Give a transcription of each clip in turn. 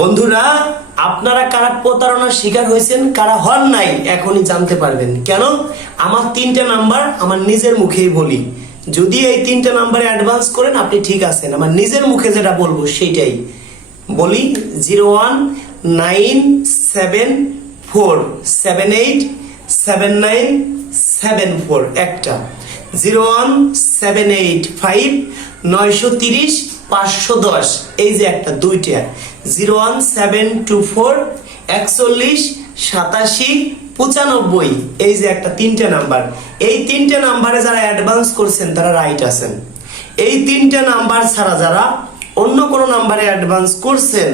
বন্ধুরা, আপনারা কারা প্রতারণার শিকার হয়েছেন, কারা হন নাই, এখনই জানতে পারবেন। কেন? আমার 3টা নাম্বার আমার নিজের মুখেই বলি। যদি এই 3টা নাম্বারে অ্যাডভান্স করেন আপনি ঠিক আছেন। আমার নিজের মুখে যেটা বলবো সেইটাই বলি। 01784787974 একটা, 01785930510, এই যে একটা, দুইটা 01724418795, এই যে একটা, 3টে নাম্বার। এই 3টে নাম্বারে যারা অ্যাডভান্স করছেন তারা রাইট আছেন। এই 3টে নাম্বার ছাড়া যারা অন্য কোনো নাম্বারে অ্যাডভান্স করছেন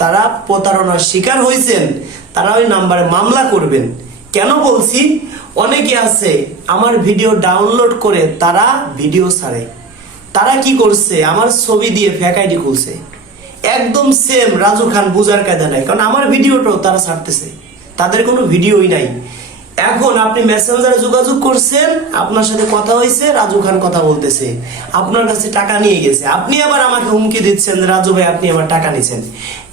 তারা প্রতারণার শিকার হয়েছেন, তারা ওই নাম্বারে মামলা করবেন। কেন বলছি? অনেকে আছে আমার ভিডিও ডাউনলোড করে তারা ভিডিও ছাড়ে। তারা কি করছে? আমার ছবি দিয়ে ফেক আইডি খুলছে, একদম সেম রাজু খান, বুঝার কায়দা নাই। কারণ আমার ভিডিওটাও তারা ছাড়তেছে, তাদের কোনো ভিডিওই নাই। এখন আপনি মেসেঞ্জারে যোগাযোগ করছেন, আপনার সাথে কথা হয়েছে, রাজু খান কথা বলতেছে, আপনার কাছে টাকা নিয়ে গেছে, আপনি আবার আমাকে হুমকি দিচ্ছেন রাজু ভাই আপনি আমার টাকা নিছেন।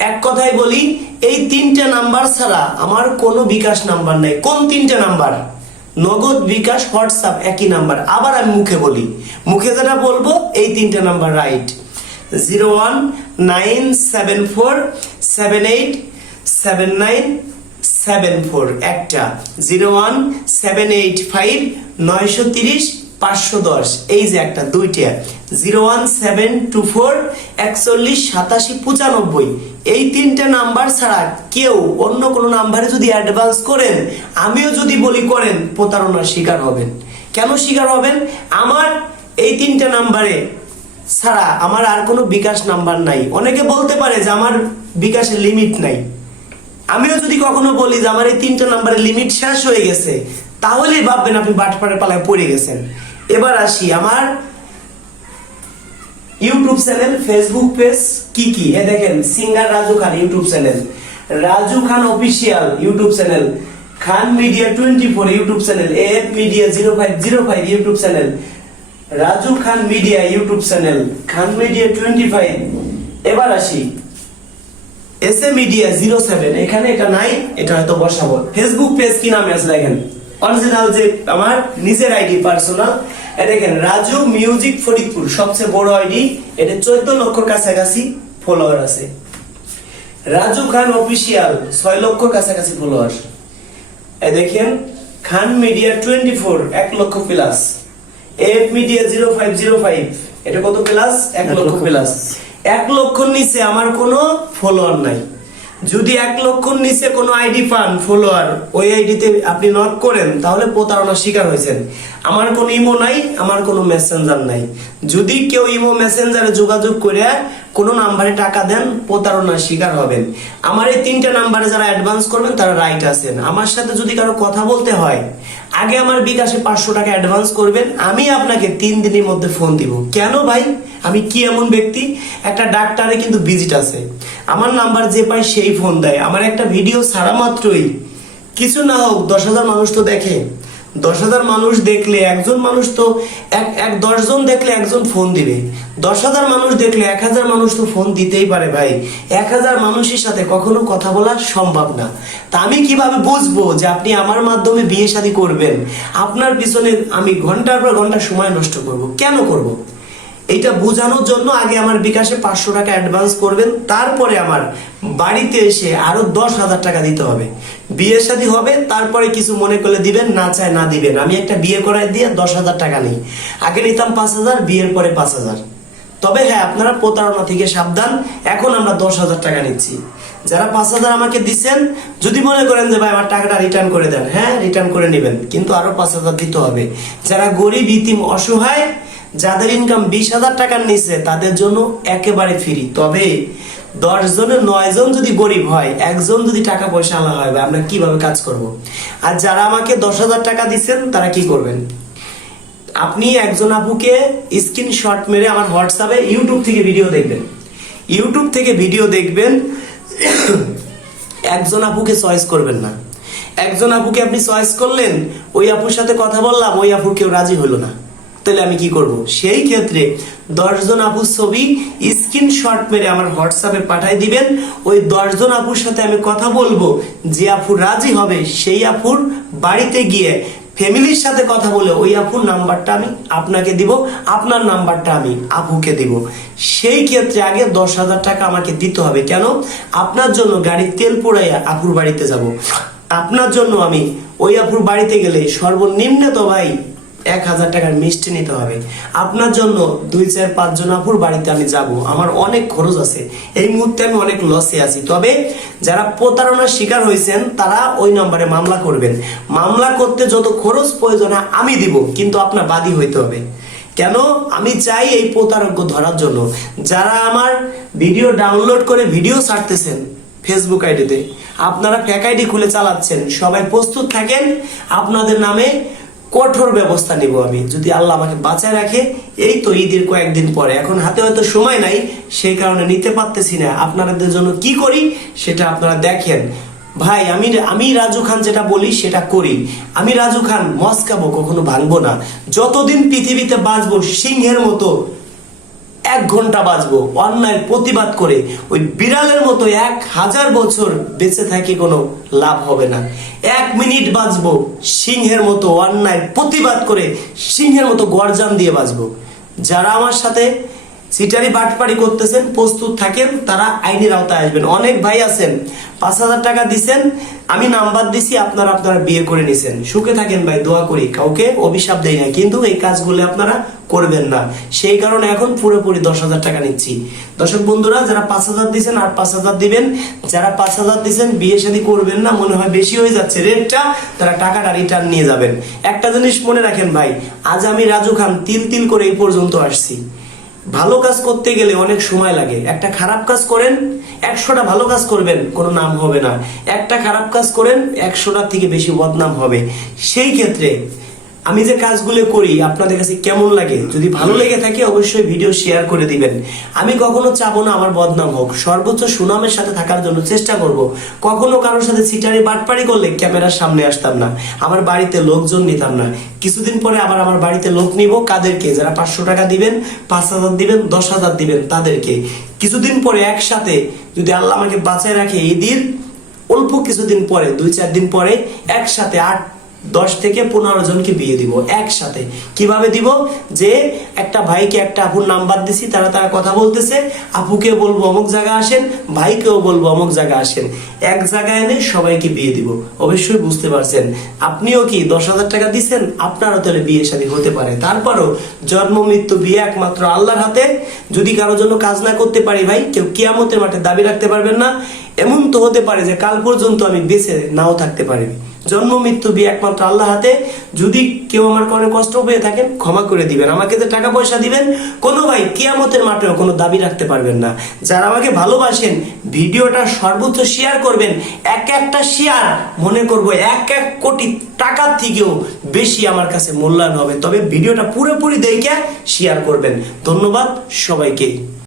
এক কথায় বলি, এই 3টে নাম্বার ছাড়া আমার কোনো বিকাশ নাম্বার নাই। কোন 3টে নাম্বার? নগদ, বিকাশ, হোয়াটসঅ্যাপ একই নাম্বার। আবার আমি মুখে বলি, মুখে যেটা বলবো এই 3টে নাম্বার রাইট। 01974787974 একটা, 01785930510, এই যে একটা, দুইটা 01724418795, এই 3টে নাম্বার ছাড়া কেউ অন্য কোনো নাম্বারে যদি অ্যাডভান্স করেন, আমিও যদি বলি করেন, প্রতারণার শিকার হবেন। কেন শিকার হবেন? আমার এই 3টে নাম্বারে ছাড়া আমার আর কোনো বিকাশ নাম্বার নাই। অনেকে বলতে পারে যে আমার বিকাশের লিমিট নাই। আমিও যদি কখনো বলি যে আমার এই 3টে নাম্বারের লিমিট শেষ হয়ে গেছে, তাহলেই ভাববেন আপনি বাটপাড়ের পালায় পড়ে গেছেন। এবার আসি আমার ইউটিউব চ্যানেল, ফেসবুক পেজ কি কি। এ দেখেন, singer Raju Khan YouTube channel, Raju Khan official YouTube channel, Khan media 24 YouTube channel, F media 0505 YouTube channel, Raju Khan media YouTube channel, Khan media 25। এবার আসি এসএ মিডিয়া 07, এখানে এটা নাই, এটা হয়তো বসাবো। ফেসবুক পেজ কি নামে আছে দেখেন, অরিজিনাল যে আমার নিজের আইডি পার্সোনাল, এটা দেখেন রাজু মিউজিক ফরিদপুর, সবচেয়ে বড় আইডি, এটা 14 লক্ষর কাছাকাছি ফলোয়ার আছে। রাজু খান অফিসিয়াল 6 লক্ষর কাছাকাছি ফলোয়ার। এই দেখেন খান মিডিয়া 24 1 লক্ষ প্লাস, এফ মিডিয়া 0505, এটা কত প্লাস? 1 লক্ষ প্লাস। 1 লক্ষর নিচে আমার কোনো ফলোয়ার নাই। যদি 1 লক্ষর নিচে কোনো আইডি পান ফলোয়ার, ওই আইডিতে আপনি নক করেন, তাহলে প্রতারণার শিকার হয়েছেন। আমার কোনো ইমো নাই, আমার কোনো মেসেঞ্জার নাই। যদি কেউ ইমো মেসেঞ্জারে যোগাযোগ করে কোনো নাম্বারে টাকা দেন, প্রতারণার শিকার হবেন। আমার এই 3টে নাম্বারে যারা অ্যাডভান্স করবেন তারা রাইট আছেন। আমার সাথে যদি কারো কথা বলতে হয়, আগে আমার বিকাশে 500 টাকা অ্যাডভান্স করবেন, আমি আপনাকে 3 দিনের মধ্যে ফোন দিব। কেন ভাই? আমি কি এমন ব্যক্তি? একটা ডাক্তারে কিন্তু ভিজিট আছে, আমার নাম্বার যে পায় সেই ফোন দেয়। আমার একটা ভিডিও ছাড়া মাত্রই, কিছু না হোক 10,000 মানুষ তো দেখে। 10,000 মানুষ দেখলে একজন মানুষ তো 10 জন দেখলে একজন ফোন দিবে। 10,000 মানুষ দেখলে 1,000 মানুষ তো ফোন দিতেই পারে ভাই। 1,000 মানুষের সাথে কখনো কথা বলা সম্ভব না। তা আমি কিভাবে বুঝবো যে আপনি আমার মাধ্যমে বিয়ে শাদী করবেন? আপনার পিছনে আমি ঘন্টার পর ঘন্টা সময় নষ্ট করব। কেন করব? এটা বোঝানোর জন্য আগে আমার বিকাশে 500 টাকা অ্যাডভান্স করবেন, তারপরে আমার বাড়িতে এসে আরো 10,000 টাকা দিতে হবে। বিয়ে শাদী হবে, তারপরে কিছু মনে করলে দিবেন, না চায় না দিবেন। আমি একটা বিয়ে করাই দিয়ে 10,000 টাকা নিই, আগে নিতাম 5,000, বিয়ের পরে 5,000। তবে হ্যাঁ, আপনারা প্রতারণা থেকে সাবধান। এখন আমরা 10,000 টাকা নিচ্ছি। যারা 5,000 আমাকে দিচ্ছেন, যদি মনে করেন যে ভাই আমার টাকাটা রিটার্ন করে দেন, হ্যাঁ রিটার্ন করে নেবেন, কিন্তু আরো 5,000 দিতে হবে। যারা গরিব, ইতিম, অসহায়, যাদের ইনকাম 20,000 টাকার নিচে, তাদের জন্য একেবারে ফ্রি। তবে 10 জনের 9 জন যদি গরিব হয়, একজন যদি টাকা পয়সা আলা হয়, আমরা কিভাবে কাজ করব? আর যারা আমাকে 10,000 টাকা দিচ্ছেন তারা কি করবেন? আপনি একজন আপুকে স্ক্রিনশট মেরে আমার হোয়াটসঅ্যাপে ইউটিউব থেকে ভিডিও দেখবেন, ইউটিউব থেকে ভিডিও দেখবেন। একজন আপুকে চয়েস করবেন না। একজন আপুকে আপনি চয়েস করলেন, ওই আপুর সাথে কথা বললাম, ওই আপু কেউ রাজি হলো না, তাহলে আমি কি করব? সেই ক্ষেত্রে 10 জন আপুর ছবি স্ক্রিনশট মেরে আমার হোয়াটসঅ্যাপে পাঠিয়ে দিবেন। ওই 10 জন আপুর সাথে আমি কথা বলবো, যে আপু রাজি হবে সেই আপুর বাড়িতে গিয়ে ফ্যামিলির সাথে কথা বলে ওই আপুর নাম্বারটা আমি আপনাকে দিব, আপনার নাম্বারটা আমি আপুকে দিব। সেই ক্ষেত্রে আগে 10,000 টাকা আমাকে দিতে হবে। কেন? আপনার জন্য গাড়ির তেল পোড়াইয়া আপুর বাড়িতে যাব। আপনার জন্য আমি ওই আপুর বাড়িতে গেলে সর্বনিম্ন তো ভাই 1,000 টাকার মিষ্টি নিতে হবে। আপনার জন্য 2-4-5 জন আপুর বাড়িতে আমি যাব, আমার অনেক খরচ আছে। এই মুহূর্তে আমি অনেক লসে আছি। তবে যারা প্রতারণার শিকার হয়েছেন তারা ওই নম্বরে মামলা করবেন। মামলা করতে যত খরচ প্রয়োজন হয় আমি দিব, কিন্তু আপনার বাদী হইতে হবে। কেন? আমি চাই এই প্রতারক ধরার জন্য। যারা আমার ভিডিও ডাউনলোড করে ভিডিও ছাড়তেছেন ফেসবুক আইডিতে, আপনারা ফেক আইডি খুলে চালাচ্ছেন, সবাই প্রস্তুত থাকেন। আপনাদের নামে কঠোর ব্যবস্থা নিব আমি, যদি আল্লাহ আমাকে বাঁচায় রাখে। এই তো ঈদের কয়েকদিন পরে, এখন হাতে হয়তো সময় নাই, সেই কারণে নিতে পারতেছি না। আপনাদের জন্য কি করি সেটা আপনারা দেখেন। ভাই আমি রাজু খান যেটা বলি সেটা করি। আমি রাজু খান মস্কাবো, কখনো ভাঙবো না। যতদিন পৃথিবীতে বাঁচবো সিংহের মতো 1 ঘন্টা বাঁচবো অন্যায়ের প্রতিবাদ করে। ওই বিড়ালের মতো 1000 বছর বেঁচে থাকি কোনো লাভ হবে না। 1 মিনিট বাঁচবো সিংহের মতো অন্যায়ের প্রতিবাদ করে, সিংহের মতো গর্জন দিয়ে বাঁচবো। যারা আমার সাথে সিটারি বাটপাড়ি করতেছেন প্রস্তুত থাকেন, তারা আইনের আওতায় আসবেন। অনেক ভাই আছেন 5,000 টাকা দিছেন, আমি নাম্বার দিছি, আপনারা বিয়ে করে নিছেন। সুখে থাকেন ভাই, দোয়া করি, কাউকে অভিশাপ দেই না, কিন্তু এই কাজগুলো আপনারা করবেন না। সেই কারণে এখন পুরোপুরি 10,000 টাকা নিচ্ছি। দর্শক বন্ধুরা, যারা 5,000 দিছেন আর 5,000 দিবেন। যারা 5,000 দিছেন বিয়ে শাদী করবেন না, মনে হয় বেশি হয়ে যাচ্ছে রেটটা, তারা টাকাটা রিটার্ন নিয়ে যাবেন। একটা জিনিস মনে রাখেন ভাই, আজ আমি রাজু খান তিল তিল করে এই পর্যন্ত আসছি। ভালো কাজ করতে গেলে অনেক সময় লাগে। একটা খারাপ কাজ করেন, 100টা ভালো কাজ করবেন, কোনো নাম হবে না। একটা খারাপ কাজ করেন, 100টার থেকে বেশি বদনাম হবে। সেই ক্ষেত্রে আমি যে কাজগুলো করি আপনাদের কাছে কেমন লাগে, যদি ভালো লেগে থাকে অবশ্যই ভিডিও শেয়ার করে দিবেন। আমি কখনো চাবো না আমার বদনাম হোক, সর্বোচ্চ সুনামের সাথে থাকার জন্য চেষ্টা করব। কখনো কারোর সাথে চিটারি বাটপাড়ি করলে ক্যামেরার সামনে আসতাম না, আমার বাড়িতে লোকজন নিতাম না। কিছুদিন পরে আবার আমার বাড়িতে লোক নিব। কাদেরকে? যারা 500 টাকা দিবেন, 5,000 দিবেন, 10,000 দিবেন, তাদেরকে। কিছুদিন পরে একসাথে, যদি আল্লাহ আমাকে বাঁচায় রাখে, ঈদের অল্প কিছুদিন পরে, 2-4 দিন পরে একসাথে 10 থেকে 15 জনকে বিয়ে দিব একসাথে। কিভাবে দিব? যে একটা ভাইকে একটা আপুর নাম্বার দিছি, তারা কথা বলতেছে, আপুকে বলবো অমুক জায়গা আসেন, ভাইকেও বলবো অমুক জায়গা আসেন, এক জায়গায় এনে সবাইকে বিয়ে দিব। অবশ্যই বুঝতে পারছেন। আপনিও কি 10,000 টাকা দিচ্ছেন, আপনারও তাহলে বিয়ে শাদী হতে পারে। তারপরও জন্ম মৃত্যু বিয়ে একমাত্র আল্লাহর হাতে। যদি কারোর জন্য কাজ না করতে পারি ভাই, কেউ কিয়ামতের মাঠে দাবি রাখতে পারবেন না। এমন তো হতে পারে যে কাল পর্যন্ত আমি বেঁচে নাও থাকতে পারি। জন্ম মৃত্যু বিয়ে একমাত্র আল্লাহ হাতে। যদি কেউ আমার কারণে কষ্ট পেয়ে থাকেন ক্ষমা করে দিবেন। আমাকে যে টাকা পয়সা দিবেন কোনো ভাই কিয়ামতের মাঠেও কোনো দাবি রাখতে পারবেন না। যারা আমাকে ভালোবাসেন ভিডিওটা সর্বোচ্চ শেয়ার করবেন। একটা শেয়ার মনে করবো 1 কোটি টাকার থেকেও বেশি আমার কাছে মূল্যায়ন হবে। তবে ভিডিওটা পুরোপুরি দেখে শেয়ার করবেন। ধন্যবাদ সবাইকে।